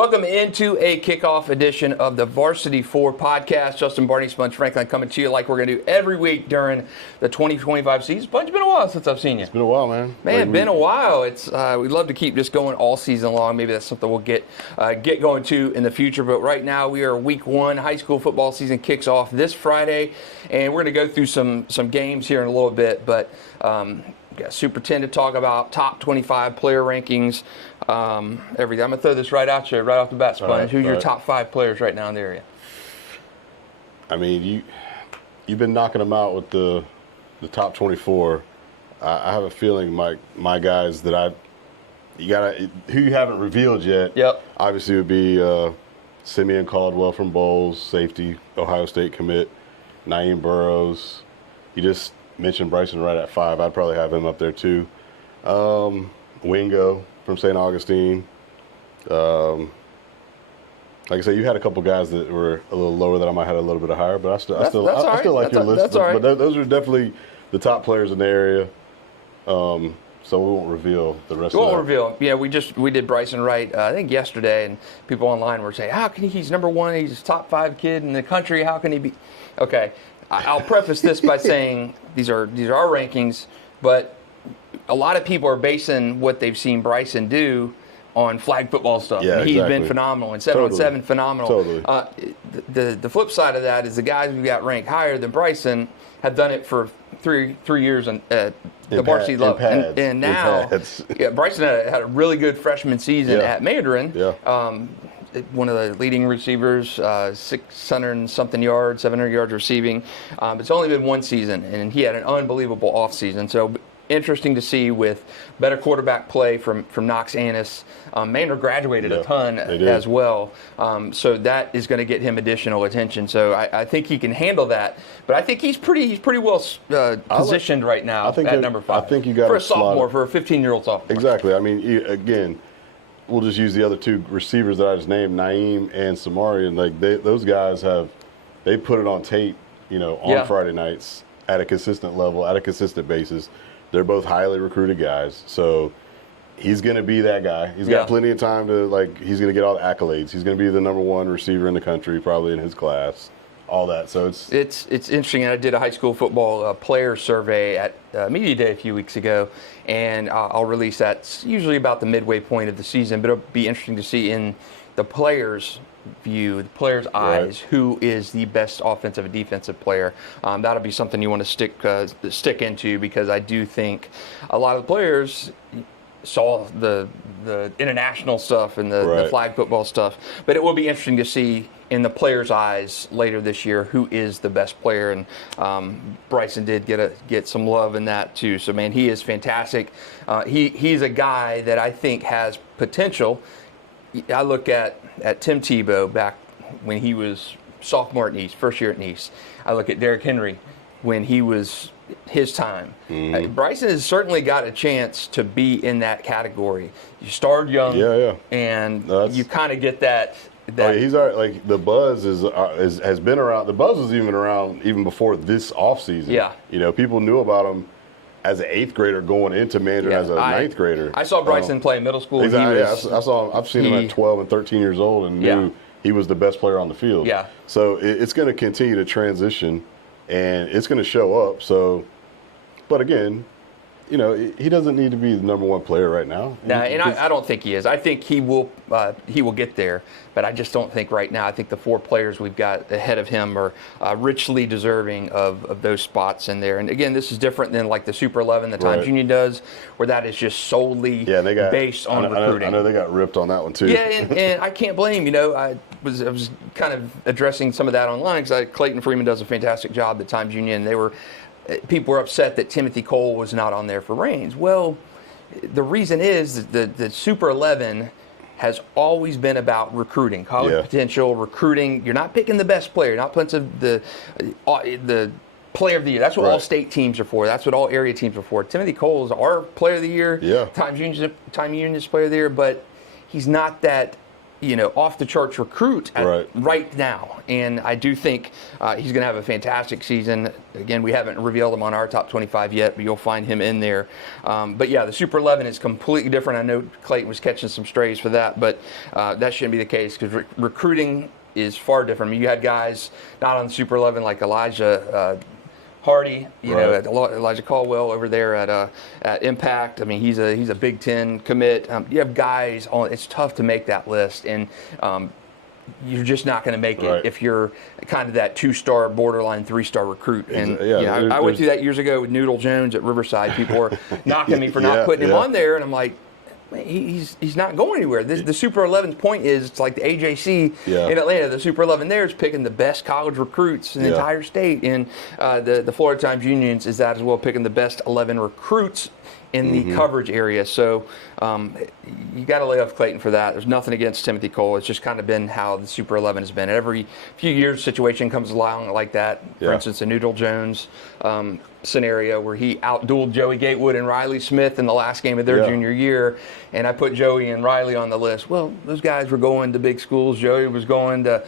Welcome into a kickoff edition of the Varsity 4 podcast. Justin, Barney, Sponge Franklin coming to you like we're going to do every week during the 2025 season. Sponge, it's been a while since I've seen you. It's been a while, man. Man, been a while. It's we'd love to keep just going all season long. Maybe that's something we'll get going to in the future. But right now we are week one. High school football season kicks off this Friday, and we're going to go through some games here in a little bit. But got Super 10 to talk about, top 25 player rankings, everything. I'm going to throw this right at you, right off the bat, Sponge. Who's your top 5 players right now in the area? I mean, you've been knocking them out with the top 24. I have a feeling my guys that who you haven't revealed yet. Yep. Obviously would be Simeon Caldwell from Bowles, safety, Ohio State commit, Naeem Burrows. You just mentioned Brysen Wright at 5. I'd probably have him up there too. Wingo from St. Augustine. Like I said, you had a couple guys that were a little lower that I might have a little bit higher, but I still like your list. But those are definitely the top players in the area. So we won't reveal the rest of that. We won't reveal. Yeah, we did Brysen Wright, I think yesterday, and people online were saying, how can he's number one, he's a top 5 kid in the country, how can he be? Okay, I'll preface this by saying these are our rankings, but a lot of people are basing what they've seen Brysen do on flag football stuff. Yeah, He's been phenomenal, and 7-on-7 phenomenal. Totally. The flip side of that is the guys who got ranked higher than Brysen have done it for three years at the varsity level. And now, Brysen had a really good freshman season at Mandarin. Yeah. One of the leading receivers, 600 and something yards, 700 yards receiving. It's only been one season, and he had an unbelievable offseason. So interesting to see with better quarterback play from Knox Annis. Mandarin graduated a ton as well. So that is going to get him additional attention. So I think he can handle that. But I think he's pretty well positioned right now at number 5. I think you got for a sophomore, for a 15-year-old sophomore. Exactly. I mean, again, we'll just use the other 2 receivers that I just named, Naeem and Samari, and those guys they put it on tape, on Friday nights at a consistent level, at a consistent basis. They're both highly recruited guys, so he's going to be that guy. He's got plenty of time to he's going to get all the accolades. He's going to be the number 1 receiver in the country, probably in his class. All that, so it's interesting. I did a high school football player survey at Media Day a few weeks ago, and I'll release that. It's usually about the midway point of the season, but it'll be interesting to see in the players' view, the players' eyes, who is the best offensive and defensive player. That'll be something you want to stick into, because I do think a lot of the players saw the international stuff and the flag football stuff, but it will be interesting to see in the players' eyes later this year who is the best player, and Brysen did get some love in that too. So man, he is fantastic. He's a guy that I think has potential. I look at Tim Tebow back when he was sophomore at Nice, first year at Nice. I look at Derrick Henry when he was his time. Brysen has certainly got a chance to be in that category. You start young, and you kind of get that. He's already, the buzz has been around. The buzz was even around even before this offseason. Yeah, people knew about him as an 8th grader going into Mandarin as a 9th grader. I saw Brysen play in middle school. Exactly. I've seen him at 12 and 13 years old, and knew he was the best player on the field. Yeah. So it's going to continue to transition, and it's going to show up. So, but again, he doesn't need to be the number 1 player right now. No, and I don't think he is. I think he will get there, but I just don't think right now. I think the 4 players we've got ahead of him are richly deserving of those spots in there. And again, this is different than like the Super 11 that Times Union does, where that is just solely based on recruiting. I know they got ripped on that one too. Yeah, and I can't blame. I was kind of addressing some of that online, because Clayton Freeman does a fantastic job at Times Union. People were upset that Timothy Cole was not on there for Reigns. Well, the reason is that the Super 11 has always been about recruiting, college potential, recruiting. You're not picking the best player, not picking the player of the year. That's what all state teams are for. That's what all area teams are for. Timothy Cole is our player of the year. Yeah. Times Union's player of the year, but he's not that off the charts recruit Right. right now. And I do think he's going to have a fantastic season. Again, we haven't revealed him on our top 25 yet, but you'll find him in there. But yeah, the Super 11 is completely different. I know Clayton was catching some strays for that, but that shouldn't be the case because recruiting is far different. I mean, you had guys not on the Super 11 like Elijah Hardy, Right. Elijah Caldwell over there at Impact. I mean, he's a Big Ten commit. You have guys on. It's tough to make that list, and you're just not going to make it Right. if you're kind of that 2-star, borderline 3-star recruit. And Yeah, I went through that years ago with Noodle Jones at Riverside. People were knocking me for not Yeah, putting him yeah. on there, and I'm like, man, he's not going anywhere. The Super 11's point is it's like the AJC Yeah. in Atlanta. The Super 11 there is picking the best college recruits in the Yeah. entire state, and the Florida Times Unions is that as well, picking the best 11 recruits in the coverage area. So you got to lay off Clayton for that. There's nothing against Timothy Cole. It's just kind of been how the Super 11 has been. Every few years, situation comes along like that. For Yeah. instance, a Noodle Jones scenario where he outdueled Joey Gatewood and Riley Smith in the last game of their Yeah. junior year, and I put Joey and Riley on the list. Well, those guys were going to big schools. Joey was going to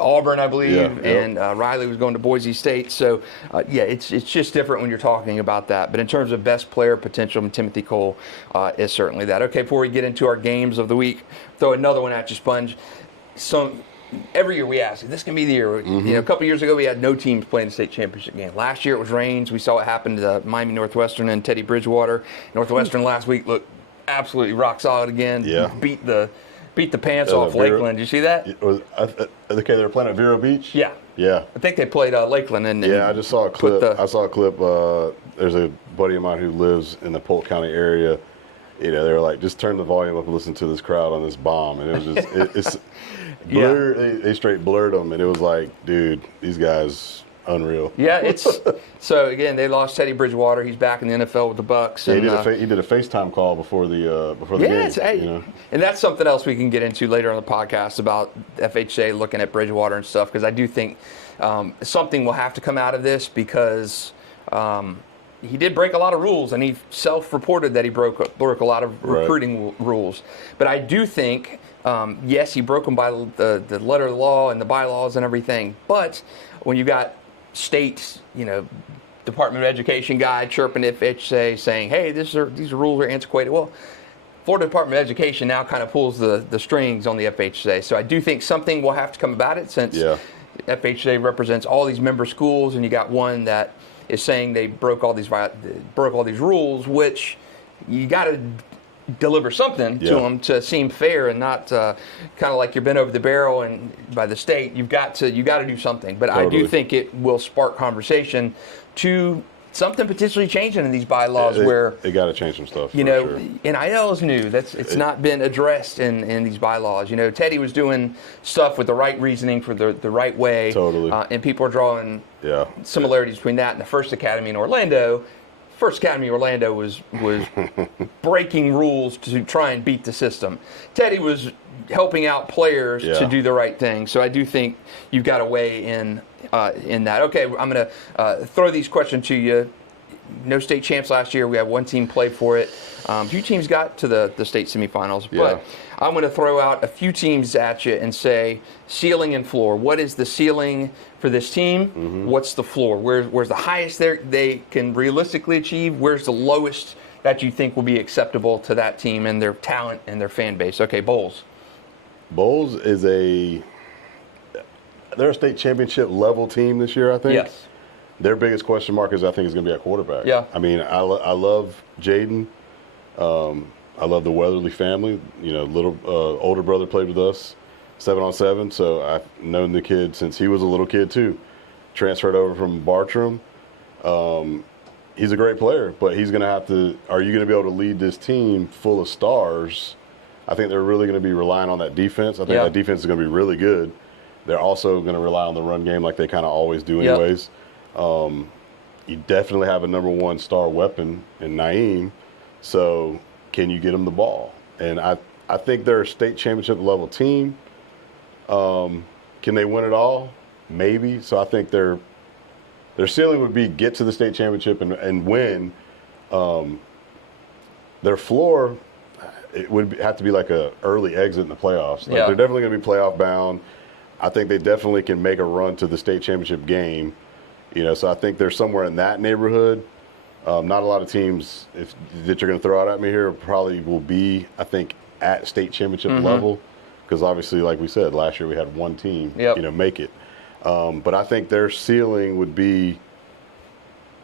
Auburn, I believe, Yeah, yeah. and Riley was going to Boise State. So, it's just different when you're talking about that. But in terms of best player potential, Timothy Cole is certainly that. Okay, before we get into our games of the week, throw another one at you, Sponge. So every year we ask, this can be the year. A couple years ago we had no teams playing the state championship game. Last year it was Rains. We saw what happened to Miami Northwestern and Teddy Bridgewater. Northwestern last week looked absolutely rock solid again. Yeah. Beat the pants off Lakeland. Did you see that? Okay, they were playing at Vero Beach? Yeah. Yeah. I think they played Lakeland. And Yeah, I just saw a clip. put the- I saw a clip. There's a buddy of mine who lives in the Polk County area. They were like, just turn the volume up and listen to this crowd on this bomb. And it was just, it's blur. They straight blurred them. And it was like, dude, these guys, unreal. Yeah, it's so again they lost Teddy Bridgewater. He's back in the NFL with the Bucks. Yeah, And, he did a FaceTime call before the game. Yes, and that's something else we can get into later on the podcast about FHA looking at Bridgewater and stuff, because I do think something will have to come out of this because he did break a lot of rules, and he self-reported that he broke a lot of recruiting rules. But I do think, yes, he broke them by the letter of the law and the bylaws and everything. But when you got state, Department of Education guy chirping FHA saying, hey, these rules are antiquated. Well, Florida Department of Education now kind of pulls the strings on the FHA. So I do think something will have to come about it, since FHA represents all these member schools, and you got one that is saying they broke all these rules, which you got to deliver something to them to seem fair and not kind of like you're bent over the barrel and by the state. You got to do something. But Totally. I do think it will spark conversation to something potentially changing in these bylaws where they got to change some stuff. NIL is new. It's not been addressed in these bylaws. Teddy was doing stuff with the right reasoning for the right way. Totally. And people are drawing Yeah. similarities between that and the First Academy in Orlando. First Academy Orlando was breaking rules to try and beat the system. Teddy was helping out players to do the right thing. So I do think you've got to weigh in that. Okay, I'm going to throw these questions to you. No state champs last year. We had one team play for it. Few teams got to the state semifinals. But I'm going to throw out a few teams at you and say ceiling and floor. What is the ceiling for this team? What's the floor? Where's the highest they can realistically achieve? Where's the lowest that you think will be acceptable to that team and their talent and their fan base? Okay, Bulls. Bulls is they're a state championship level team this year, I think. Yes. Their biggest question mark is, I think, is going to be at quarterback. Yeah. I mean, I love Jaden. I love the Weatherly family. Older brother played with us 7-on-7, so I've known the kid since he was a little kid too. Transferred over from Bartram. He's a great player, but he's going to have to. Are you going to be able to lead this team full of stars? I think they're really going to be relying on that defense. I think that defense is going to be really good. They're also going to rely on the run game like they kind of always do anyways. You definitely have a number one star weapon in Naeem. So can you get him the ball? And I think they're a state championship level team. Can they win it all? Maybe. So I think their ceiling would be get to the state championship and win. Their floor, it would have to be like a early exit in the playoffs. Like, Yeah. they're definitely going to be playoff bound. I think they definitely can make a run to the state championship game. So I think they're somewhere in that neighborhood. Not a lot of teams that you're going to throw out at me here probably will be, I think, at state championship level, because obviously, like we said, last year we had one team, make it. But I think their ceiling would be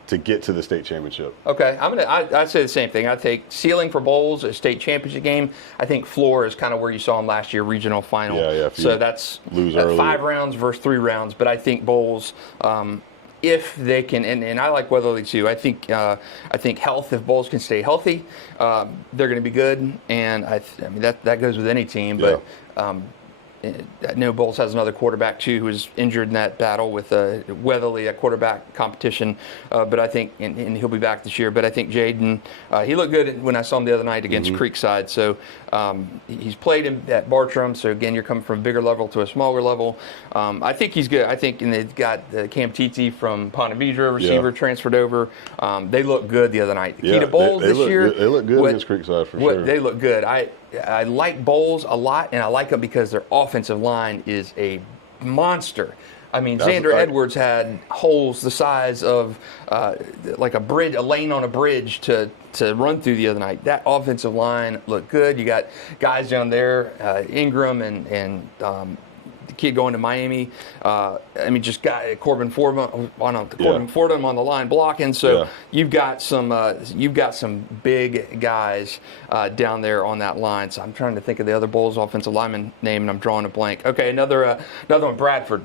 to get to the state championship. Okay, I'd say the same thing. I take ceiling for bowls, a state championship game. I think floor is kind of where you saw them last year, regional final. Yeah. So that's lose early. 5 rounds versus 3 rounds. But I think bowls, if they can, and I like Weatherly too. I think health. If bowls can stay healthy, they're going to be good. And I mean that goes with any team. But I know Bowles has another quarterback too who was injured in that battle with Weatherly, a quarterback competition. But I think, and he'll be back this year. But I think Jaden, he looked good when I saw him the other night against Creekside. So he's played at Bartram. So again, you're coming from a bigger level to a smaller level. I think he's good. I think, and they've got Cam Titi from Ponte Vedra, receiver, transferred over. They look good the other night. The key to Bowles this year. They look good against Creekside for sure. They look good. I like Bowles a lot, and I like them because their offensive line is a monster. I mean, Xander Edwards had holes the size of like a lane on a bridge to run through the other night. That offensive line looked good. You got guys down there, Ingram and the kid going to Miami. Just got Corbin Fordham on the line blocking. So you've got some big guys down there on that line. So I'm trying to think of the other Bulls offensive lineman name, and I'm drawing a blank. Okay, another one, Bradford.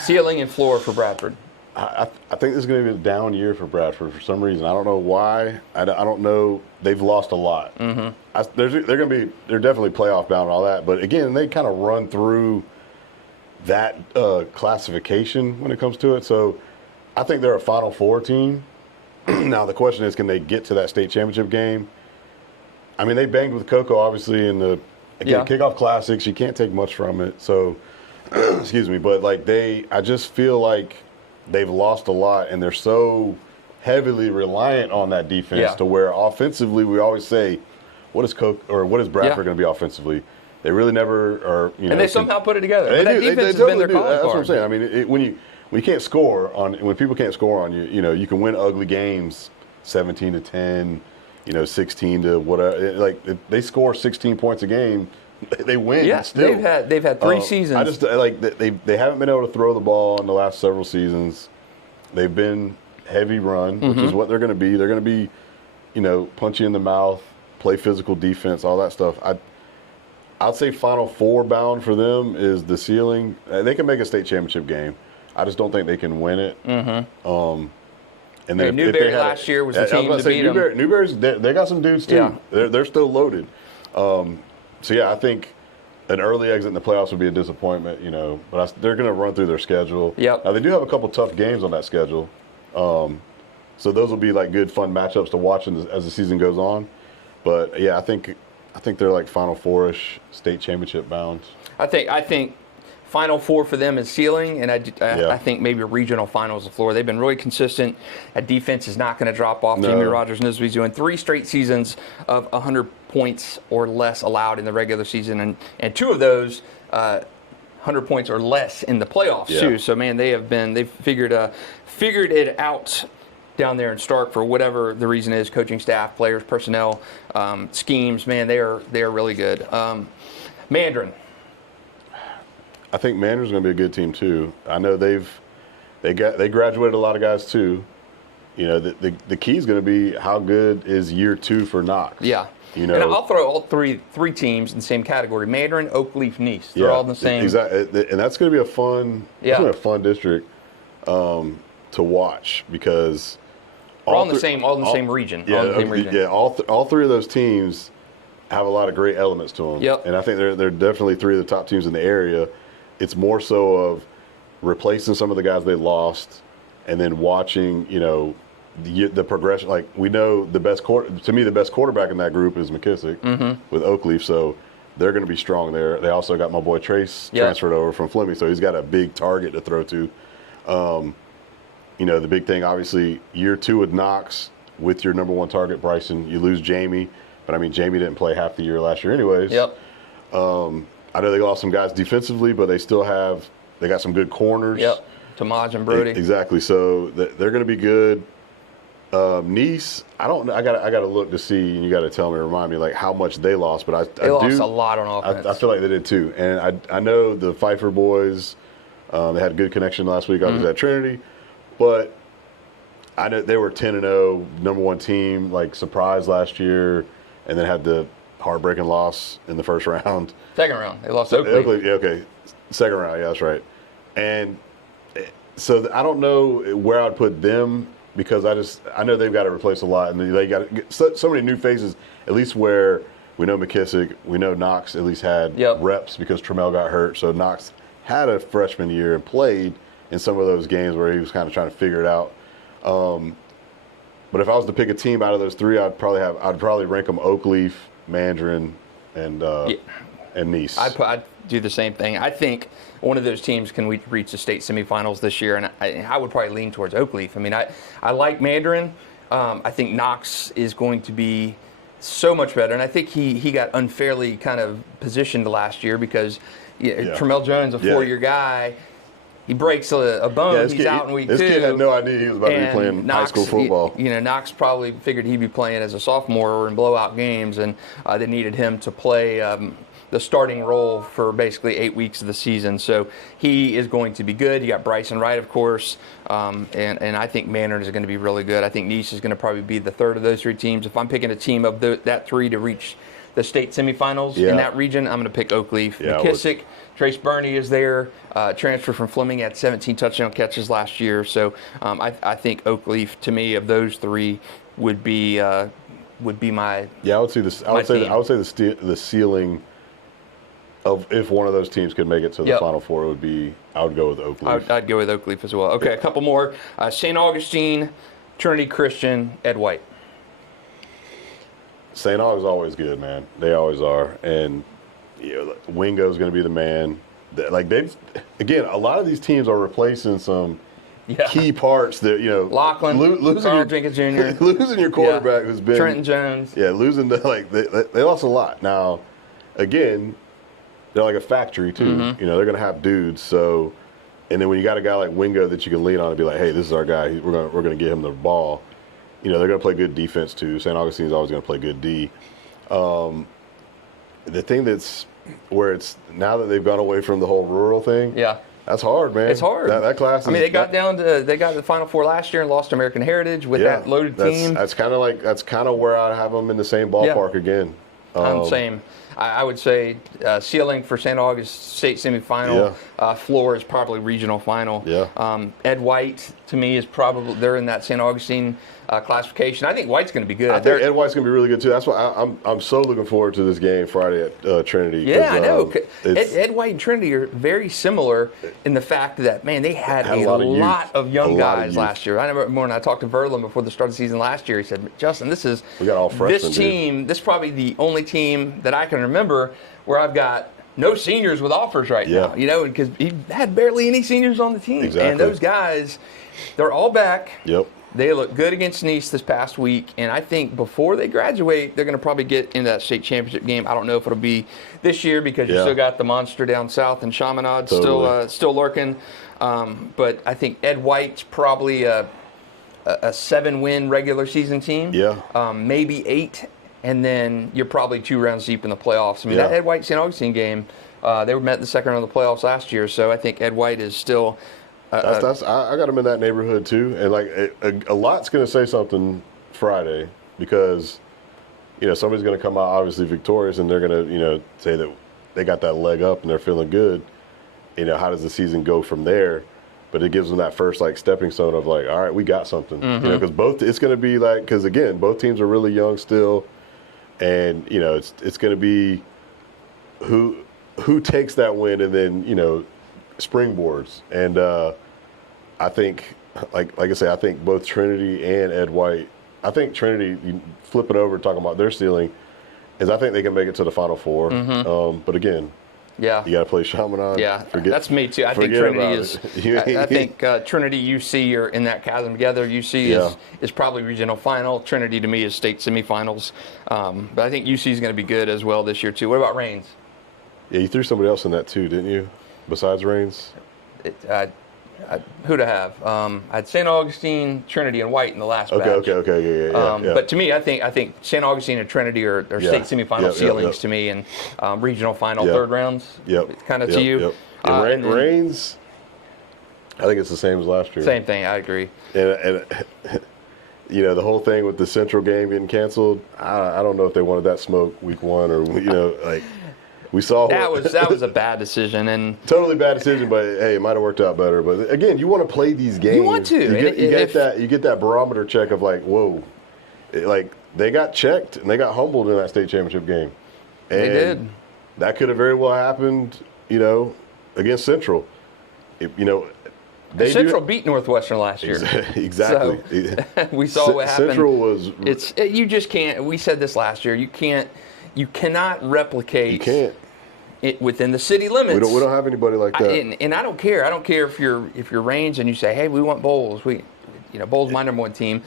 Ceiling and floor for Bradford. I think this is going to be a down year for Bradford for some reason. I don't know why. I don't know. They've lost a lot. They're definitely playoff bound and all that. But again, they kind of run through that classification when it comes to it. So I think they're a Final Four team. Now the question is, can they get to that state championship game? I mean, they banged with Cocoa obviously in the kickoff classics. You can't take much from it. So excuse me, but I just feel like they've lost a lot, and they're so heavily reliant on that defense to where offensively we always say, what is Bradford going to be offensively? They really never are. And they somehow put it together. But that defense has been their calling card. That's what I'm saying. I mean, when you can't score when people can't score on you, you can win ugly games, 17-10, 16 to whatever. If they score 16 points a game, they win. Yeah, still. they've had 3 seasons. I just they haven't been able to throw the ball in the last several seasons. They've been heavy run, which is what they're going to be. They're going to be, punch you in the mouth, play physical defense, all that stuff. I'd say Final Four bound for them is the ceiling. They can make a state championship game. I just don't think they can win it. And then Newberry last year was the team to beat them. Newberry's they got some dudes too. Yeah. They're still loaded. I think an early exit in the playoffs would be a disappointment, but they're going to run through their schedule. Yep. Now, they do have a couple tough games on that schedule. So those will be good, fun matchups to watch as the season goes on. But, I think they're Final Four-ish, state championship bound. I think Final Four for them is ceiling, and I think maybe a regional finals the floor. They've been really consistent. That defense is not going to drop off. No. Jamie Rogers knows what he's doing. 3 straight seasons of 100 points or less allowed in the regular season, and 2 of those 100 points or less in the playoffs too. So man, they've figured it out down there in Stark for whatever the reason is, coaching staff, players, personnel, schemes. Man, they are really good. Mandarin. I think Mandarin's going to be a good team too. I know they graduated a lot of guys too. The key is going to be how good is year 2 for Knox. Yeah. And I'll throw all three teams in the same category: Mandarin, Oakleaf, Nice. They're all in the same. Exactly, and that's going to be a fun district to watch because all in the same region. Yeah, all 3 of those teams have a lot of great elements to them. Yep. And I think they're definitely 3 of the top teams in the area. It's more so of replacing some of the guys they lost, and then watching, the progression. We know the best quarterback in that group is McKissick with Oakleaf, so they're going to be strong there. They also got my boy Trace transferred over from Fleming, so he's got a big target to throw to. The big thing, obviously, year 2 with Knox, with your number 1 target, Brysen, you lose Jamie. But I mean, Jamie didn't play half the year last year, anyways. Yep. I know they lost some guys defensively, but they still they got some good corners. Yep. Tamaj and Brody. Exactly. So they're going to be good. Nice, I don't know. I got to look to see, and you got to tell me, remind me, like how much they lost. But they lost a lot on offense. I feel like they did too. And I know the Pfeiffer boys, they had a good connection last week. I was at Trinity, but I know they were 10-0, #1 team, like surprise last year, and then had the heartbreaking loss in the first round. Second round, they lost Oakley. Yeah, okay, second round. Yeah, that's right. And so I don't know where I'd put them. Because I know they've got to replace a lot, and they got to get so many new faces. At least where we know McKissick, we know Knox at least had reps because Trammell got hurt. So Knox had a freshman year and played in some of those games where he was kind of trying to figure it out. But if I was to pick a team out of those three, I'd probably rank them Oakleaf, Mandarin, and Nice. I'd do the same thing. I think one of those teams can reach the state semifinals this year, and I would probably lean towards Oakleaf. I mean, I like Mandarin. I think Knox is going to be so much better, and I think he got unfairly kind of positioned last year because Trammell Jones, a 4-year guy, he breaks a bone. He's out in week 2. This kid had no idea he was about to be playing high school football. Knox probably figured he'd be playing as a sophomore or in blowout games, and they needed him to play the starting role for basically 8 weeks of the season. So he is going to be good. You got Brysen Wright, of course, and I think Mandarin is going to be really good. I think Nice is going to probably be the third of those 3 teams. If I'm picking a team of that 3 to reach the state semifinals in that region, I'm going to pick Oakleaf. McKissick, Trace Burney is there, transfer from Fleming, had 17 touchdown catches last year. So I think Oakleaf, to me, of those 3, would be my I would say this. I would say the ceiling of if one of those teams could make it to the Final Four, I would go with Oakleaf. I'd go with Oakleaf as well. Okay, a couple more. St. Augustine, Trinity Christian, Ed White. St. Aug is always good, man. They always are. And Wingo's going to be the man. Like again, a lot of these teams are replacing some key parts that, Lachlan, Carl Jenkins Jr. losing your quarterback who's been Trenton Jones. Yeah, losing they lost a lot. Now, again, they're like a factory too. They're going to have dudes. So, and then when you got a guy like Wingo that you can lean on and be like, hey, this is our guy. We're going to get him the ball. They're going to play good defense too. St. Augustine's always going to play good D. The thing that's where it's now that they've gone away from the whole rural thing. Yeah. That's hard, man. It's hard. That class. They got to the Final Four last year and lost to American Heritage with that loaded team. That's kind of where I have them in the same ballpark again. Same. I would say ceiling for St. August state semifinal. Floor is probably regional final. Ed White, to me, is probably they're in that St. Augustine classification. I think White's going to be good. I think Ed White's going to be really good too. That's why I'm so looking forward to this game Friday at Trinity. Yeah, I know. Ed White and Trinity are very similar in the fact that, man, they had a lot of young guys last year. I remember when I talked to Verlin before the start of the season last year, he said, Justin, we got all freshmen, this team, this is probably the only team that I can remember where I've got no seniors with offers right now, because he had barely any seniors on the team. Exactly. And those guys, they're all back. Yep. They look good against Nice this past week, and I think before they graduate, they're going to probably get into that state championship game. I don't know if it'll be this year because you still got the monster down south in Chaminade still lurking. But I think Ed White's probably a 7-win regular season team. Yeah. Maybe 8, and then you're probably 2 rounds deep in the playoffs. I mean, that Ed White St. Augustine game, they were met in the second round of the playoffs last year, so I think Ed White is still. I got him in that neighborhood too, and a lot's going to say something Friday because, somebody's going to come out obviously victorious, and they're going to, say that they got that leg up and they're feeling good. How does the season go from there? But it gives them that first stepping stone of all right, we got something. Because it's going to be because again, both teams are really young still, and it's going to be who takes that win and then springboards. And I think, like I say, I think both Trinity and Ed White, I think Trinity, flipping over talking about their ceiling, is I think they can make it to the Final Four. But again, Yeah. You got to play Chaminade. Yeah, that's me too. I think Trinity is. I think Trinity, UC are in that chasm together. UC is probably regional final. Trinity to me is state semifinals. But I think UC is going to be good as well this year too. What about Rains? Yeah, you threw somebody else in that too, didn't you? Besides Rains. Who to have? I had St. Augustine, Trinity, and White in the last batch. Okay, yeah. But to me, I think St. Augustine and Trinity are state semifinal ceilings to me, and regional final third rounds. Kind of to you. And Rains, I think it's the same as last year. Same thing, I agree. And the whole thing with the Central game getting canceled, I don't know if they wanted that smoke week one or we saw that was a bad decision and totally bad decision. But hey, it might have worked out better. But again, you want to play these games. You want to. You get that barometer check of like, whoa, they got checked and they got humbled in that state championship game. And they did. That could have very well happened, against Central. Central beat Northwestern last year. Exactly. So, we saw what happened. Central was. You just can't. We said this last year. You cannot replicate. You can't. It within the city limits. We don't have anybody like that. And I don't care. I don't care if you're Range and you say, hey, we want Bowles. Bowles my number one team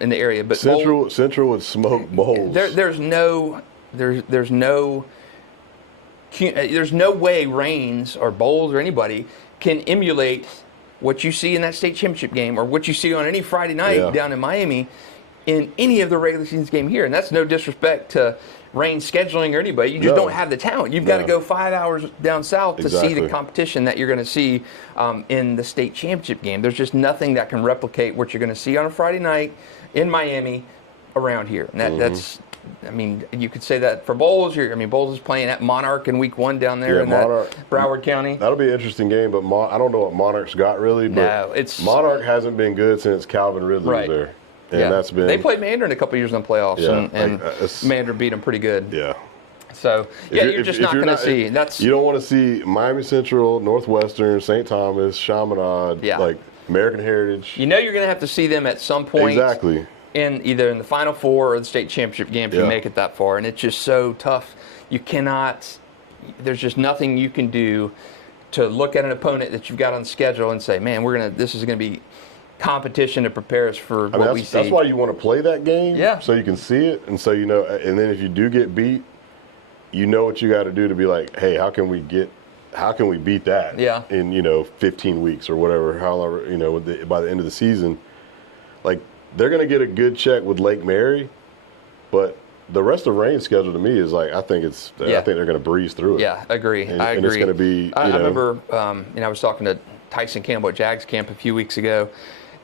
in the area. But Central would smoke Bowles. There's no way Rains or Bowles or anybody can emulate what you see in that state championship game or what you see on any Friday night down in Miami in any of the regular season game here. And that's no disrespect to Rains scheduling or anybody. You just don't have the talent. You've got to go 5 hours down south to see the competition that you're going to see in the state championship game. There's just nothing that can replicate what you're going to see on a Friday night in Miami around here. And that's, you could say that for Bowles. Bowles is playing at Monarch in week one down there in Broward County. That'll be an interesting game, but I don't know what Monarch's got really. But Monarch hasn't been good since Calvin Ridley was there. And that's been. They played Mandarin a couple years in the playoffs, and Mandarin beat them pretty good. Yeah. So you're just not going to see. You don't want to see Miami Central, Northwestern, St. Thomas, Chaminade, like American Heritage. You're going to have to see them at some point. Exactly. Either in the Final Four or the state championship game if you make it that far, and it's just so tough. You cannot. There's just nothing you can do to look at an opponent that you've got on the schedule and say, "Man, this is going to be competition to prepare us for what we see." That's why you want to play that game, so you can see it, and so and then if you do get beat, you know what you got to do to be like, "Hey, how can we beat that?" In 15 weeks or whatever, however, by the end of the season, like. They're going to get a good check with Lake Mary, but the rest of Rain's schedule to me is like I think they're going to breeze through it. Yeah, agree. I agree. And it's going to be. I remember, I was talking to Tyson Campbell at Jags camp a few weeks ago.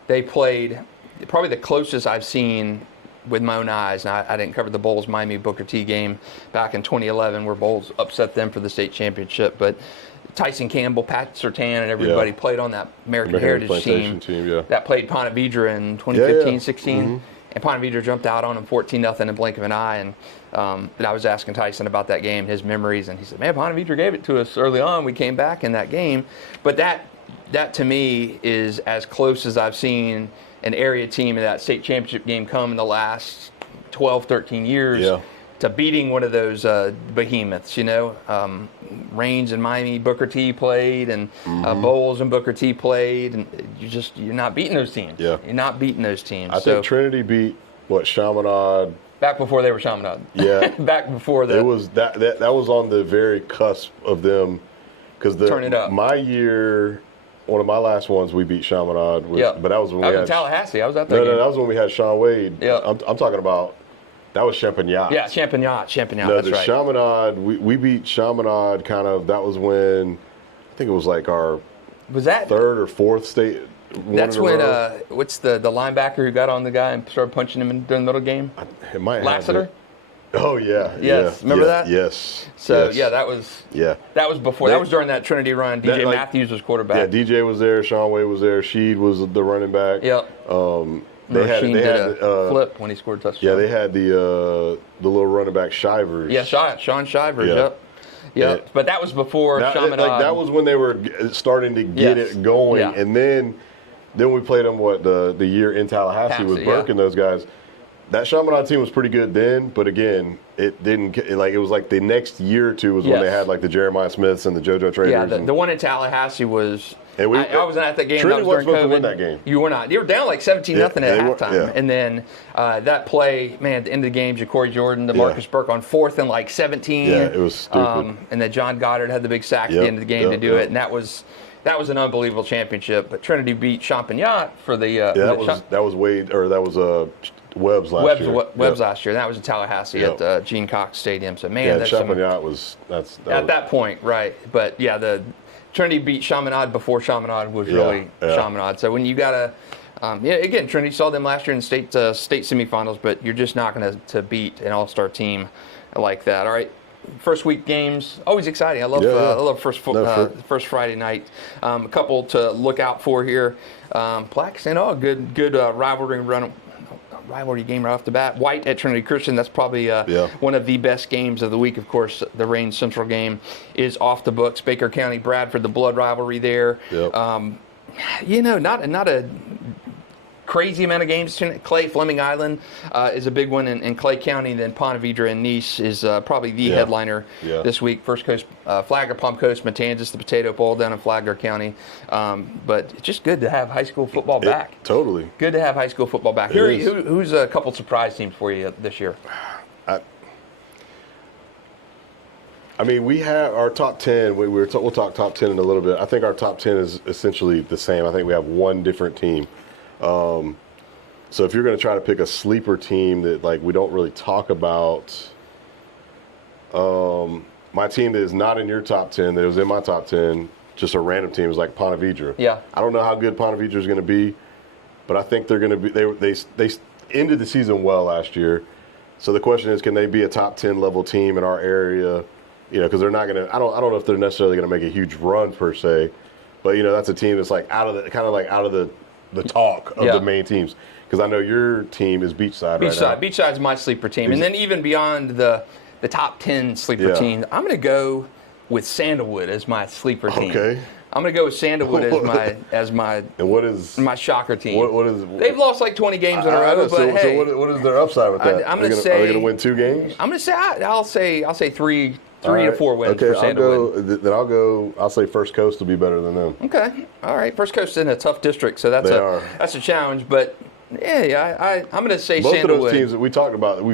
They played probably the closest I've seen with my own eyes. And I didn't cover the Bowles Miami Booker T game back in 2011, where Bowles upset them for the state championship, but. Tyson Campbell, Pat Surtan, and everybody played on that American Heritage team that played Ponte Vedra in 2015-16. Mm-hmm. And Ponte Vedra jumped out on him 14-0 in a blink of an eye. And I was asking Tyson about that game, his memories, and he said, "Man, Ponte Vedra gave it to us early on. We came back in that game." But that to me is as close as I've seen an area team in that state championship game come in the last 12, 13 years. To beating one of those behemoths, Rains and Miami, Booker T played, and Bowles and Booker T played, and you're not beating those teams. Yeah. You're not beating those teams. I think Trinity beat Chaminade. Back before they were Chaminade. Yeah. Back before that. It was that was on the very cusp of them, because my year. One of my last ones, we beat Chaminade. But that was when we had Tallahassee. I was out there. No, that was when we had Sean Wade. Yeah. I'm talking about. That was Champagnat. Yeah, Champagnat. No, that's right. Chaminade, we beat Chaminade kind of, that was when, I think it was like our third or fourth state. That's when, what's the linebacker who got on the guy and started punching him during the middle game? It might have Lassiter? Oh, yeah. Yes. Remember that? Yes. So, that was before. That was during that Trinity run. DJ Matthews was quarterback. Yeah, DJ was there. Sean Wade was there. Sheed was the running back. Yep. They had a flip when he scored a touchdown. Yeah, they had the little running back Shivers. Yeah, Sean Shivers. Yep. But that was before Chaminade. That was when they were starting to get it going, and then we played them the year in Tallahassee with Burke and those guys. That Chaminade team was pretty good then, but again, it didn't it was like the next year or two was when they had like the Jeremiah Smiths and the JoJo Traders. Yeah, the one in Tallahassee was. And I wasn't at that game. Trinity that was during wasn't supposed COVID. to win that game. You were not. You were down like 17-0 at halftime, yeah. and then that play, man, at the end of the game, Ja'Cory Jordan, the Marcus Burke on 4th and like 17. Yeah, it was stupid. And then John Goddard had the big sack at the end of the game to do it, and that was an unbelievable championship. But Trinity beat Champagnat for the. That was Wade, or that was Webb's last year. Webb's last year. That was in Tallahassee at Gene Cox Stadium. So man, Champagnat was that point, right? But yeah, the Trinity beat Chaminade before Chaminade was really Chaminade. So when you gotta, again, Trinity saw them last year in the state semifinals, but you're just not going to beat an all-star team like that. All right. First week games, always exciting. I love first Friday night. A couple to look out for here. Plaque St. Aug, good rivalry game right off the bat. White at Trinity Christian, that's probably one of the best games of the week. Of course, the Rain Central game is off the books. Baker County, Bradford, the blood rivalry there. Yep. Not a crazy amount of games. Clay, Fleming Island is a big one in Clay County. Then Ponte Vedra and Nice is probably the headliner this week. First Coast, Flagler, Palm Coast, Matanzas, the Potato Bowl down in Flagler County. But it's just good to have high school football back. Totally. Good to have high school football back. Who's a couple surprise teams for you this year? I mean, we have our top 10. We'll talk top 10 in a little bit. I think our top 10 is essentially the same. I think we have one different team. So if you're going to try to pick a sleeper team that like we don't really talk about, my team that is not in your top 10, that was in my top 10, just a random team, is like Ponte Vedra. Yeah. I don't know how good Ponte Vedra is going to be, but I think they're going to be. They ended the season well last year, so the question is, can they be a top 10 level team in our area? Because they're not going to. I don't know if they're necessarily going to make a huge run per se, but that's a team that's like out of the talk of the main teams. Because I know your team is Beachside right now. Beachside's my sleeper team. And then even beyond the top 10 sleeper team, I'm going to go with Sandalwood as my sleeper team. Okay. I'm going to go with Sandalwood as my and what is my shocker team. What is They've lost like 20 games in a row, but hey, so what is their upside with that? I'm going to say, are they going to win 2 games? I'm going to say I'll say 3 to 4 wins for Sandalwood. I'll say First Coast will be better than them. Okay. All right. First Coast is in a tough district, so that's a challenge, but I'm going to say both Sandalwood. Both of those teams that we've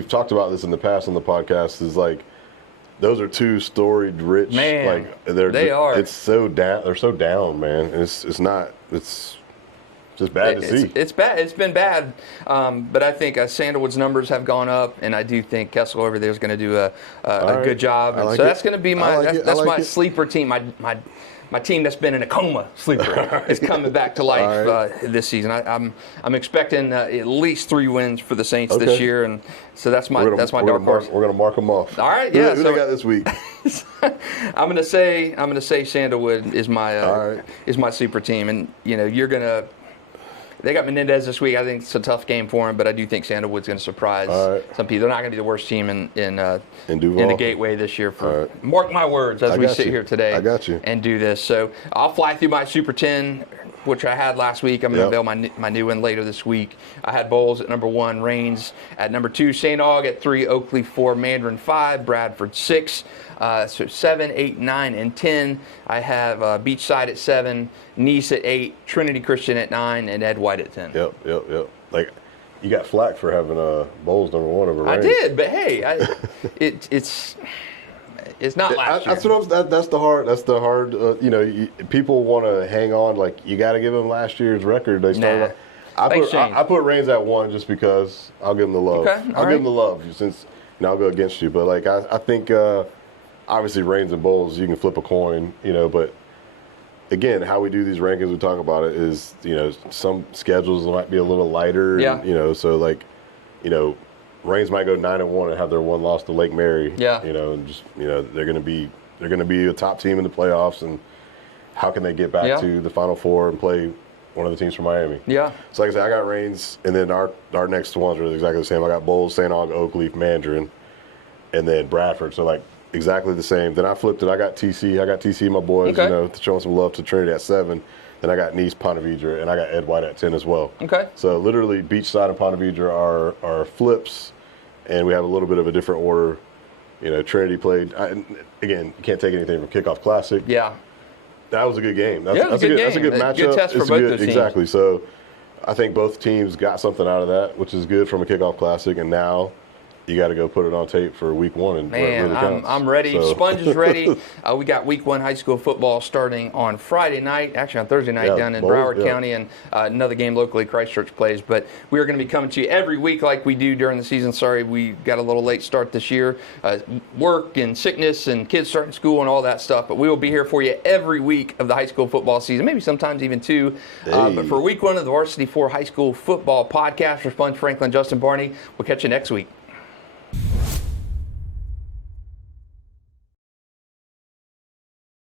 talked about this in the past on the podcast, is like those are 2 storied, rich. Man, they are. It's so down. They're so down, man. And it's just bad to see. It's bad. It's been bad. But I think Sandalwood's numbers have gone up, and I do think Kessel over there is going to do a good job. So that's going to be my sleeper team. My team that's been in a coma sleeper is coming back to life this season. I'm expecting at least 3 wins for the Saints this year, and so that's my dark horse. We're gonna mark them off. All right, Who they got this week? I'm gonna say Sandalwood is my sleeper team, and you're gonna. They got Menendez this week. I think it's a tough game for him, but I do think Sandalwood's going to surprise some people. They're not going to be the worst team in the Gateway this year. Mark my words as we sit here today and do this. So I'll fly through my Super 10, which I had last week. I'm going to unveil my new one later this week. I had Bowles at number 1, Rains at number 2, St. Aug at 3, Oakley 4, Mandarin 5, Bradford 6. So 7, 8, 9, and 10. I have Beachside at 7, Nice at 8, Trinity Christian at 9, and Ed White at 10. Yep. Like, you got flack for having Bowles number 1 over Rains. I did, but hey, it's not last year. That's the hard. People want to hang on. Like, you got to give them last year's record. I put Rains at 1 just because I'll give them the love. Okay, I'll give them the love since I'll go against you. But like I think. Obviously, Rains and Bowles, you can flip a coin, but again, how we do these rankings, we talk about it, is, some schedules might be a little lighter. Yeah. So like, Rains might go 9-1 and have their 1 loss to Lake Mary. Yeah. And just, they're going to be a top team in the playoffs, and how can they get back to the Final Four and play one of the teams from Miami? Yeah. So like I said, I got Rains, and then our next ones are exactly the same. I got Bowles, St. Aug, Oakleaf, Mandarin, and then Bradford. So like, exactly the same. Then I flipped it. I got TC, my boys, showing some love to Trinity at 7. Then then I got Nice, Ponte Vedra, and I got Ed White at 10 as well. Okay. So literally Beachside and Ponte Vedra are flips, and we have a little bit of a different order. You know, Trinity played, again, you can't take anything from Kickoff Classic. Yeah. That was a good game. That's a good game. That's a good matchup. Good test for both those teams. Exactly. So I think both teams got something out of that, which is good from a Kickoff Classic, and now you got to go put it on tape for week 1 and where it really counts. I'm ready. So. Sponge is ready. We got week 1 high school football starting on Friday night, actually on Thursday night down in Broward County, and another game locally Christchurch plays. But we are going to be coming to you every week like we do during the season. Sorry, we got a little late start this year. Work and sickness and kids starting school and all that stuff. But we will be here for you every week of the high school football season, maybe sometimes even 2. But for week 1 of the Varsity 4 high school football podcast, for Sponge Franklin, Justin Barney, we'll catch you next week.